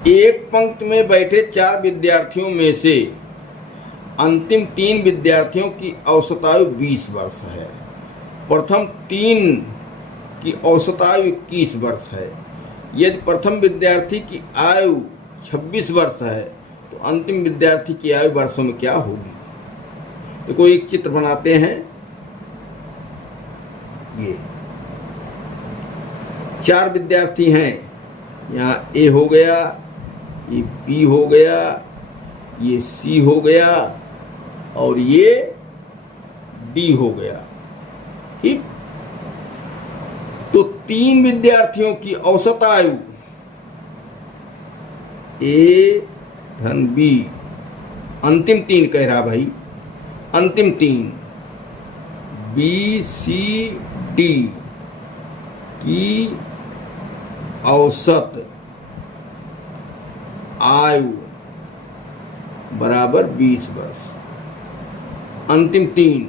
एक पंक्ति में बैठे 4 विद्यार्थियों में से अंतिम 3 विद्यार्थियों की औसत आयु 20 वर्ष है। प्रथम 3 की औसत आयु 21 वर्ष है। यदि प्रथम विद्यार्थी की आयु 26 वर्ष है तो अंतिम विद्यार्थी की आयु वर्षों में क्या होगी। देखो एक चित्र बनाते हैं। ये 4 विद्यार्थी हैं। यहाँ ए हो गया, ये बी हो गया, ये सी हो गया और ये डी हो गया। ठीक, तो 3 विद्यार्थियों की औसत आयु ए धन बी, अंतिम 3 कह रहा भाई, अंतिम 3 बी सी डी की औसत आयु बराबर 20 वर्ष। अंतिम 3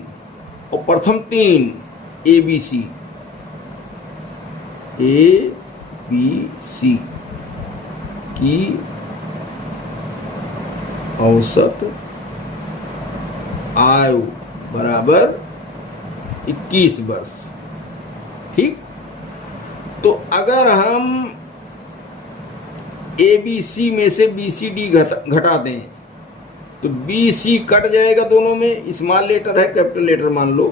और प्रथम 3 ए बी सी की औसत आयु बराबर 21 वर्ष। ठीक, तो अगर हम ए बी सी में से बी सी डी घटा दें तो बी सी कट जाएगा दोनों में, स्मॉल लेटर है कैपिटल लेटर मान लो,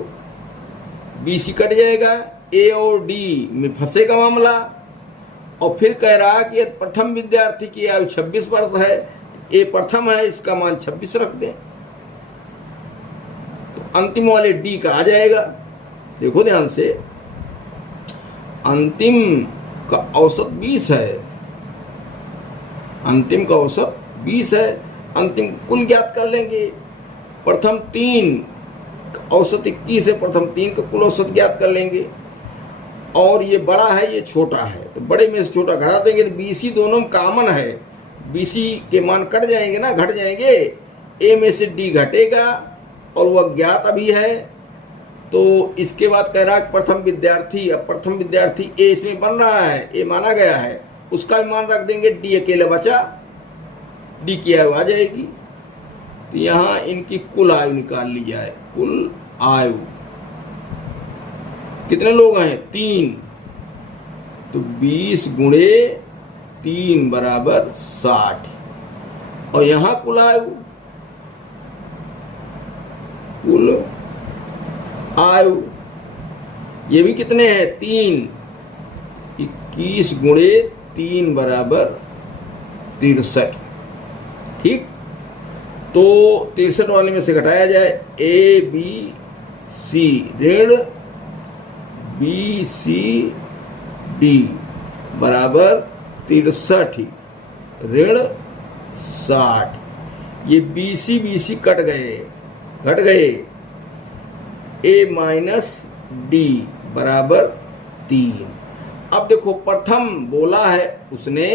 बी सी कट जाएगा, ए और डी में फंसेगा मामला। और फिर कह रहा कि प्रथम विद्यार्थी की आयु 26 वर्ष है, ए प्रथम है, इसका मान 26 रख दें तो अंतिम वाले डी का आ जाएगा। देखो ध्यान से, अंतिम का औसत 20 है, अंतिम का औसत 20 है, अंतिम कुल ज्ञात कर लेंगे। प्रथम 3 का औसत 21 है, प्रथम 3 का कुल औसत ज्ञात कर लेंगे। और ये बड़ा है, ये छोटा है, तो बड़े में से छोटा घटा देंगे तो बीसी दोनों में कॉमन है, बीसी के मान कट जाएंगे ना, घट जाएंगे, ए में से डी घटेगा और वह ज्ञात अभी है। तो इसके बाद कह रहा है प्रथम विद्यार्थी, अब प्रथम विद्यार्थी ए इसमें बन रहा है, ए माना गया है, उसका भी मान रख देंगे, डी अकेला बचा, डी की आयु आ जाएगी। तो यहाँ इनकी कुल आयु निकाल ली जाए। कुल आयु कितने लोग हैं, 3, तो 20 गुणे 3 बराबर 60। और यहाँ कुल आयु, कुल आयु ये भी कितने हैं, 3, 21 गुणे 3 बराबर 63। ठीक, तो 63 वाले में से घटाया जाए, ए बी सी ऋण बी सी डी बराबर 63 ऋण 60। ये बी सी कट गए, घट गए, ए माइनस डी बराबर 3। अब देखो प्रथम बोला है उसने,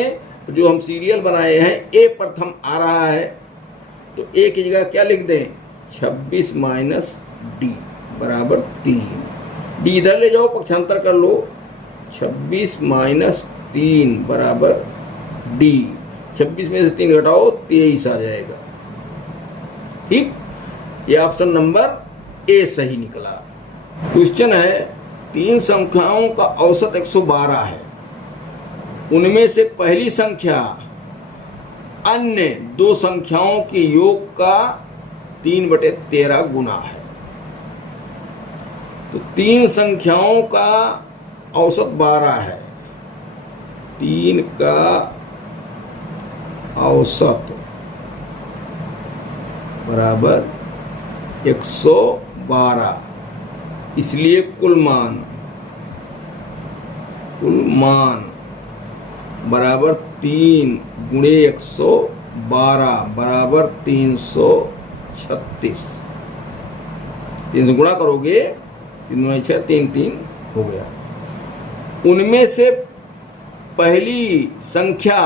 जो हम सीरियल बनाए हैं, ए प्रथम आ रहा है, तो ए की जगह क्या लिख दें, 26 माइनस डी बराबर 3। डी इधर ले जाओ, पक्षांतर कर लो, 26 माइनस 3 बराबर डी, 26 में से 3 घटाओ 23 आ जाएगा। ठीक, ये ऑप्शन नंबर ए सही निकला। क्वेश्चन है, 3 संख्याओं का औसत 112 है, उनमें से पहली संख्या अन्य 2 संख्याओं के योग का 3/13 गुना है। तो 3 संख्याओं का औसत 12 है, 3 का औसत बराबर 112, इसलिए कुल मान बराबर 3 गुणे 112 बराबर 336। 3 से गुणा करोगे, 3 गुणे 6, 3 3 हो गया। उनमें से पहली संख्या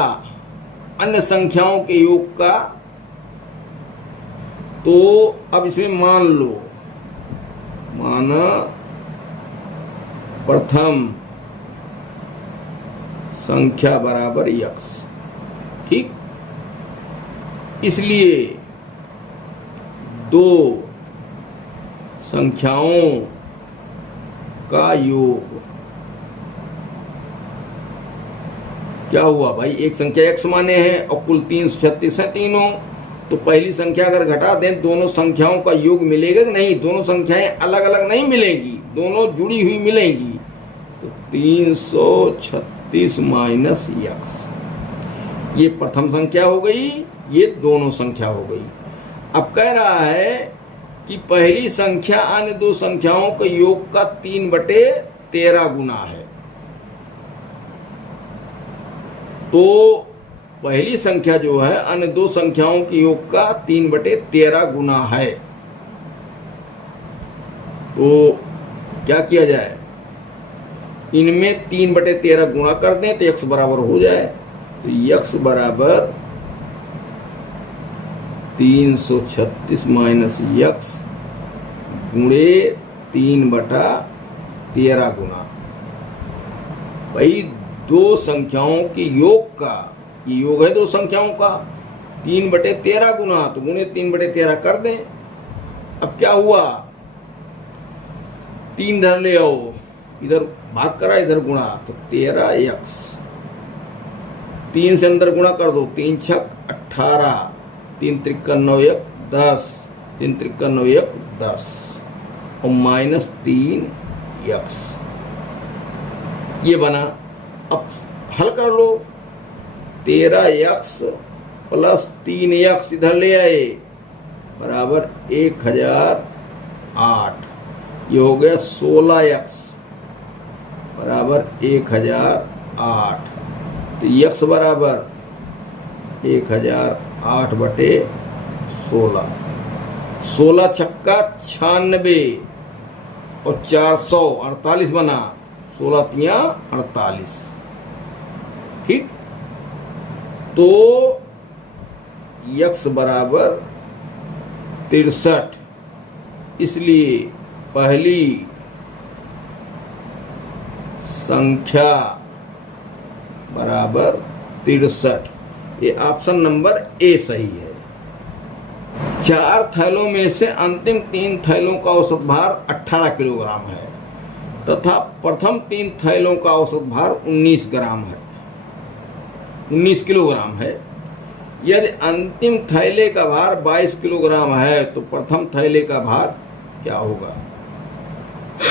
अन्य संख्याओं के योग का, तो अब इसमें मान लो, माना प्रथम संख्या बराबर x। ठीक, इसलिए दो संख्याओं का योग क्या हुआ भाई, एक संख्या x माने हैं और कुल 336 है तीनों, तो पहली संख्या अगर घटा दें दोनों संख्याओं का योग मिलेगा कि नहीं, दोनों संख्याएं अलग अलग नहीं मिलेंगी, दोनों जुड़ी हुई मिलेंगी। तो 336 माइनस x, ये प्रथम संख्या हो गई, ये दोनों संख्या हो गई। अब कह रहा है कि पहली संख्या अन्य दो संख्याओं के योग का 3/13 गुना है। तो पहली संख्या जो है अन्य दो संख्याओं के योग का 3/13 गुना है। तो क्या किया जाए, इनमें 3/13 गुणा कर दें तो x बराबर हो जाए। तो x बराबर 336 माइनस x गुणे 3/13 गुना, भाई दो संख्याओं के योग का, ये योग है दो संख्याओं का, 3/13 गुना, तो गुणे 3/13 कर दें। अब क्या हुआ, 3 इधर ले आओ, इधर भाग करा इधर गुणा, तो 13x, 3 से अंदर गुणा कर दो, 3 छक 18, 3 त्रिक्का 9 1 10, 3 त्रिक्का 9 1 10 और माइनस 3x, ये बना। अब हल कर लो, 13x प्लस 3x इधर ले आए बराबर 1008, ये हो गया 16x बराबर 1008। तो x बराबर 1008/16, 16 छक्का 96 और 448 बना, 16 तियां 48, ठीक। तो x बराबर 63, इसलिए पहली संख्या बराबर 63, ये ऑप्शन नंबर ए सही है। 4 थैलों में से अंतिम 3 थैलों का औसत भार 18 किलोग्राम है तथा प्रथम 3 थैलों का औसत भार 19 ग्राम है, 19 किलोग्राम है। यदि अंतिम थैले का भार 22 किलोग्राम है तो प्रथम थैले का भार क्या होगा।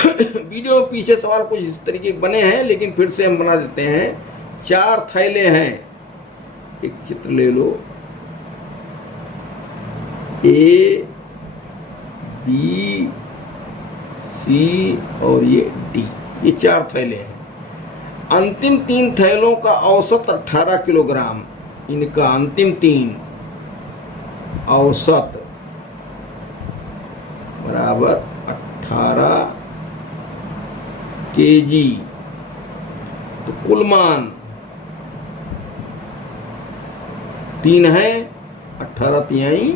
वीडियो में पीछे सवाल कुछ इस तरीके के बने हैं, लेकिन फिर से हम बना देते हैं। 4 थैले हैं, एक चित्र ले लो, ए बी सी और ये डी, ये 4 थैले हैं। अंतिम 3 थैलों का औसत 18 किलोग्राम, इनका अंतिम 3 औसत बराबर 18 केजी। तो कुल मान 3 है, 18 तिहाई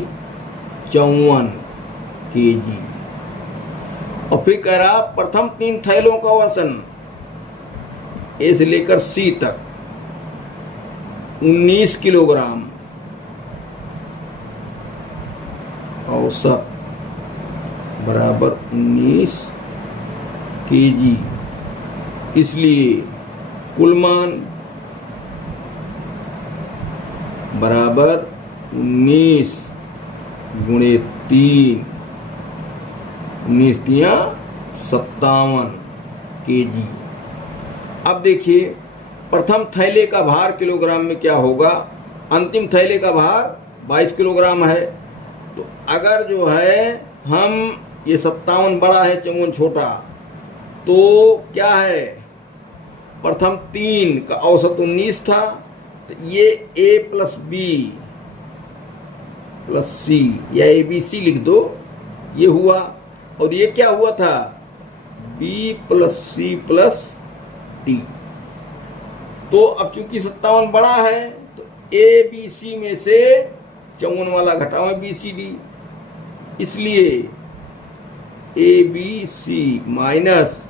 54 केजी। और फिर कह रहा प्रथम 3 थैलों का वजन ए से लेकर सी तक 19 किलोग्राम औसत बराबर 19 केजी, इसलिए कुल मान बराबर 19 गुणे 3, 19 तियां 57 केजी। अब देखिए प्रथम थैले का भार किलोग्राम में क्या होगा, अंतिम थैले का भार 22 किलोग्राम है। तो अगर जो है हम ये 57 बड़ा है 54 छोटा, तो क्या है प्रथम 3 का औसत 19 था, तो ये a प्लस बी प्लस सी या ए बी सी लिख दो, ये हुआ। और ये क्या हुआ था, b plus C plus D. तो अब चूंकि 57 बड़ा है तो ए बी सी में से 54 वाला घटाओ बी सी डी, इसलिए A B C minus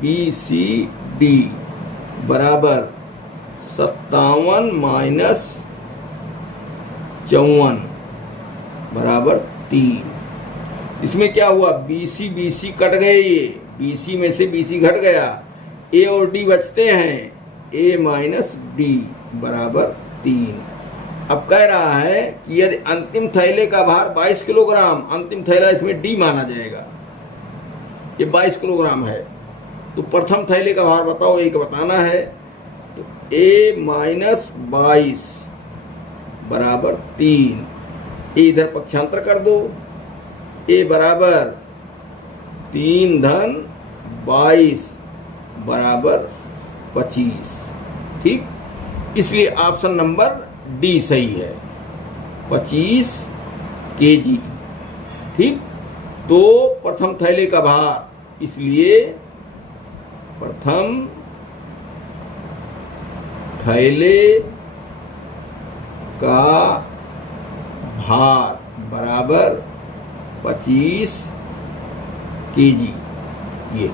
B C D बराबर 57 माइनस 54 बराबर 3। इसमें क्या हुआ, BC BC कट गए, ये BC में से BC घट गया, A और D बचते हैं, A माइनस D बराबर 3। अब कह रहा है कि यदि अंतिम थैले का भार 22 किलोग्राम, अंतिम थैला इसमें D माना जाएगा, ये 22 किलोग्राम है, तो प्रथम थैले का भार बताओ, एक बताना है। तो A माइनस 22 बराबर 3, ए इधर पक्षांतर कर दो, A बराबर 3 धन 22 बराबर 25। ठीक, इसलिए ऑप्शन नंबर डी सही है, 25 kg। ठीक, तो प्रथम थैले का भार, इसलिए प्रथम थैले का भार बराबर 25 kg। ये